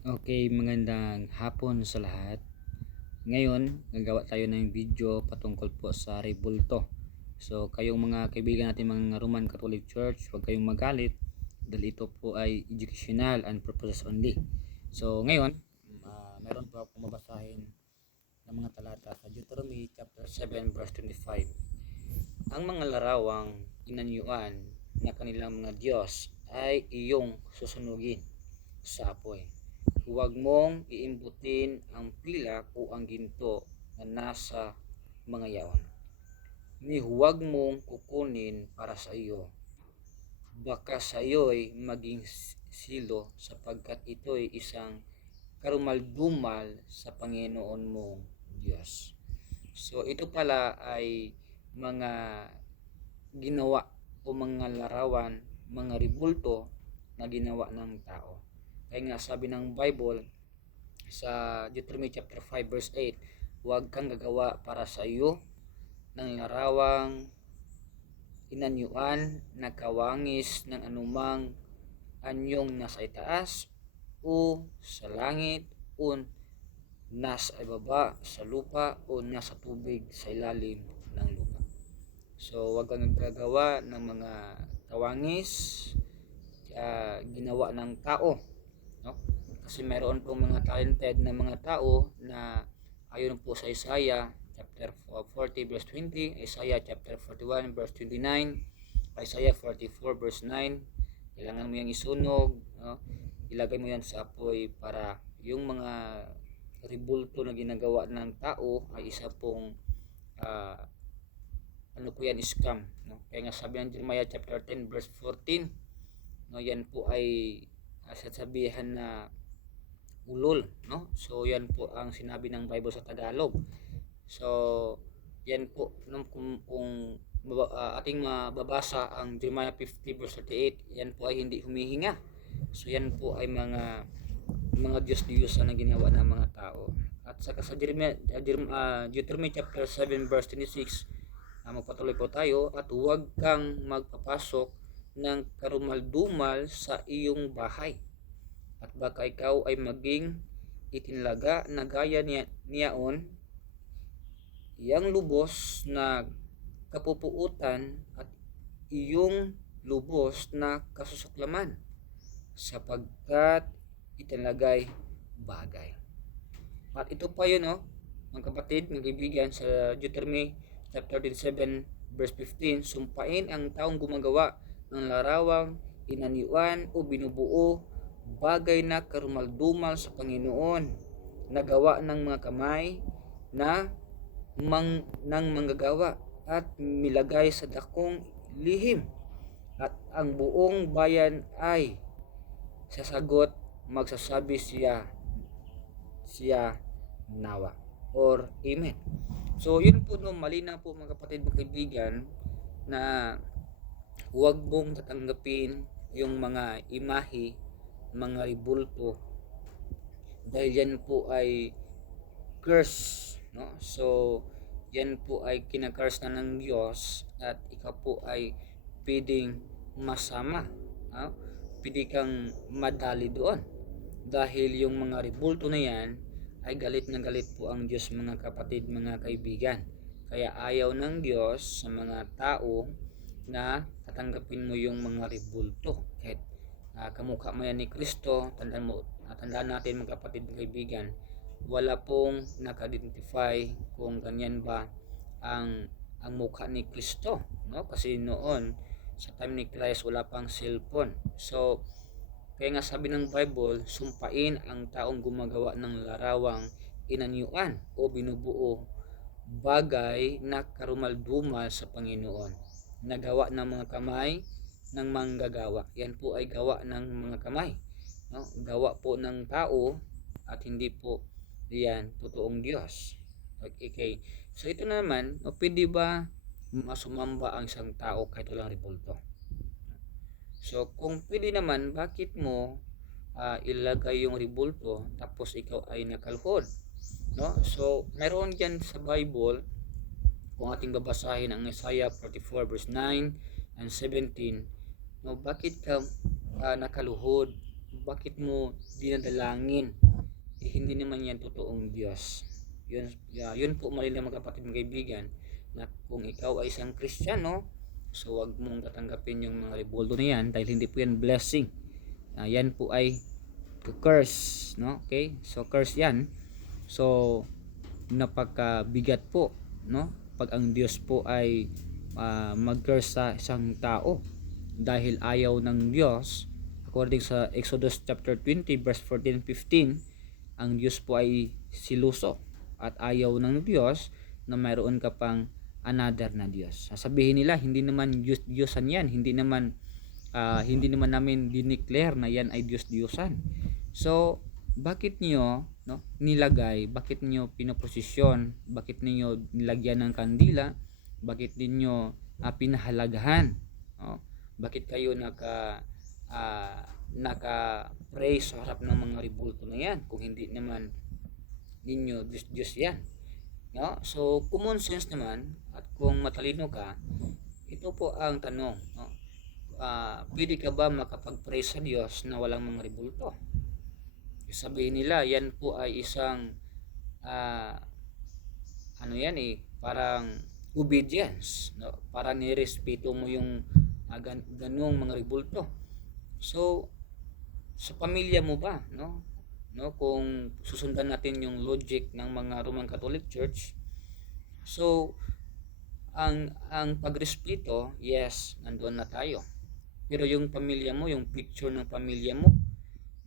Okay, magandang hapon sa lahat. Ngayon, gagawa tayo ng video patungkol po sa rebulto. So, kayong mga kaibigan natin mga Roman Catholic Church, huwag kayong magalit dahil ito po ay educational and purposes only. So, ngayon, meron po akong mabasahin ng mga talata sa Deuteronomy chapter 7 verse 25. Ang mga larawang inanyuan na kanilang mga Diyos ay iyong susunugin sa apoy. Huwag mong iimbutin ang pilak o ang ginto na nasa mga yaon. Ni huwag mong kukunin para sa iyo. Baka sa iyo'y maging silo sapagkat ito'y isang karumaldumal sa Panginoon mong Diyos. So ito pala ay mga ginawa o mga larawan, mga rebulto na ginawa ng tao. Kaya nga sabi ng Bible sa Deuteronomy chapter 5 verse 8, huwag kang gagawa para sa iyo ng larawang inanyuan na kawangis ng anumang anyong nasa itaas o sa langit o nasa ibaba sa lupa o nasa tubig sa ilalim ng lupa. So, wag kang gagawa ng mga kawangis ginawa ng tao, no? Kasi mayroon po mga talented na mga tao na ayon po sa Isaiah chapter 40 verse 20, Isaiah chapter 41 verse 29, Isaiah 44 verse 9, kailangan mo yang isunog, no? Ilagay mo yan sa apoy para yung mga rebulto na ginagawa ng tao ay isa pong ano po yan, scam, no? Kaya nga sabi ng Jeremiah chapter 10 verse 14, no, yan po ay sasabihan na ulol, no? So yan po ang sinabi ng Bible sa Tagalog. So yan po, no, kung ating mababasa ang Jeremiah 50 verse 38, yan po ay hindi humihinga. So yan po ay mga Diyos-Diyosan na ginawa ng mga tao. At saka sa Deuteronomy chapter 7 verse 26, magpatuloy po tayo, at huwag kang magpapasok ng karumaldumal sa iyong bahay, at baka ikaw ay maging itinlaga na gaya niyaon iyang lubos na kapupuutan at iyong lubos na kasusuklaman sapagkat itinlagay bagay. At ito pa yun, no, mga kapatid, mga kaibigan, sa Deuteronomy chapter 37 verse 15, sumpain ang taong gumagawa ng larawang inaniwan o binubuo bagay na karumaldumal sa Panginoon, nagawa ng mga kamay na ng manggagawa at milagay sa dakong lihim, at ang buong bayan ay sasagot, magsasabi siya nawa or amen. So yun po, no, malinaw po mga kapatid, mga kaibigan, na huwag mong tatanggapin yung mga imahe, mga rebulto, dahil yan po ay curse, no? So yan po ay kinakurse na ng Diyos at ikaw po ay pwedeng masama, no? Pwede kang madali doon dahil yung mga rebulto na yan ay galit na galit po ang Diyos, mga kapatid, mga kaibigan. Kaya ayaw ng Diyos sa mga tao na tatanggapin mo yung mga rebulto. Kahit kamukha mo yan ni Kristo, tandaan natin mga kapatid, mga kaibigan, wala pong naka-identify kung ganyan ba ang mukha ni Kristo, no? Kasi noon sa time ni Christ wala pang cellphone. So kaya nga sabi ng Bible, sumpain ang taong gumagawa ng larawang inanyuan o binubuo bagay na karumaldumal sa Panginoon, nagawa ng mga kamay ng manggagawa. Yan po ay gawa ng mga kamay, no? Gawa po ng tao at hindi po yan totoong Diyos. Okay. So ito naman, no, pwede ba masumamba ang isang tao kahit walang rebulto? So kung pwede naman, bakit mo ilagay yung rebulto tapos ikaw ay nakaluhod, no? So meron diyan sa Bible, kung ating babasahin ang Isaiah 44 verse 9 and 17, no, bakit ka nakaluhod, bakit mo dinadalangin? Hindi naman yan totoong Diyos. Yun po malinaw mga kapatid, mga kaibigan, na kung ikaw ay isang Kristiyano, so wag mong tatanggapin yung mga rebulto na yan dahil hindi po yan blessing. Yan po ay curse, no? Okay? So curse yan. So napakabigat po, no? Pag ang Diyos po ay mag-curse sa isang tao dahil ayaw ng Diyos. According sa Exodus chapter 20 verse 14-15, ang Diyos po ay siluso at ayaw ng Diyos na mayroon ka pang another na Diyos. Sasabihin nila, hindi naman Diyosan yan, hindi naman namin dineclare na yan ay Diyos-Diyosan. So bakit niyo, no, nilagay, bakit niyo pinoposisyon, bakit niyo nilagyan ng kandila, bakit niyo pinahalagahan, no? Bakit kayo naka-pray sa harap ng mga rebulto na yan kung hindi naman ninyo Diyos yan, no? So common sense naman, at kung matalino ka, ito po ang tanong, no? Pwede ka ba makapag-pray sa Diyos na walang mga rebulto? Sabihin nila yan po ay isang parang obedience, no? Para nirespeto mo yung ganung mga rebulto. So sa pamilya mo ba, no, kung susundan natin yung logic ng mga Roman Catholic Church, so ang pagrespeto, yes, nandoon na tayo, pero yung pamilya mo, yung picture ng pamilya mo,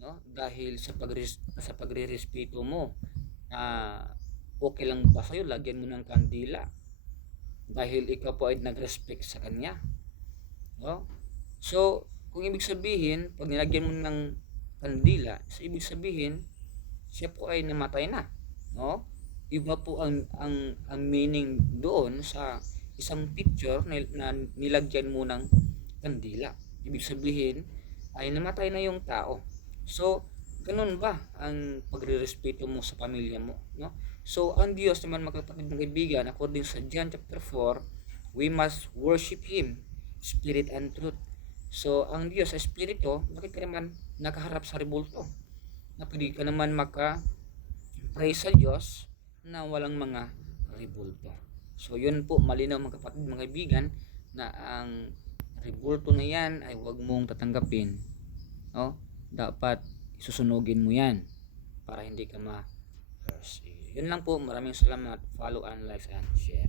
no, dahil sa pagrerespeto mo, okay lang ba sa'yo lagyan mo ng kandila dahil ikaw po ay nagrespect sa kanya, no? So kung ibig sabihin, pag nilagyan mo ng kandila, so ibig sabihin siya po ay namatay na, no? Iba po ang meaning doon sa isang picture na nilagyan mo ng kandila. Ibig sabihin ay namatay na yung tao. So ganun ba ang pagrerespeto mo sa pamilya mo, no? So ang Diyos naman, mga kapatid, mga kaibigan, according sa John chapter 4, we must worship Him spirit and truth. So ang Diyos sa espiritu, bakit ka naman nakaharap sa rebulto? Na pwede ka naman maka-pray sa Diyos na walang mga rebulto. So yun po, malinaw mga kapatid, mga kaibigan, na ang rebulto na yan ay huwag mong tatanggapin, no? Dapat susunugin mo yan para hindi ka ma-curse. Yun lang po, maraming salamat. Follow and like and share.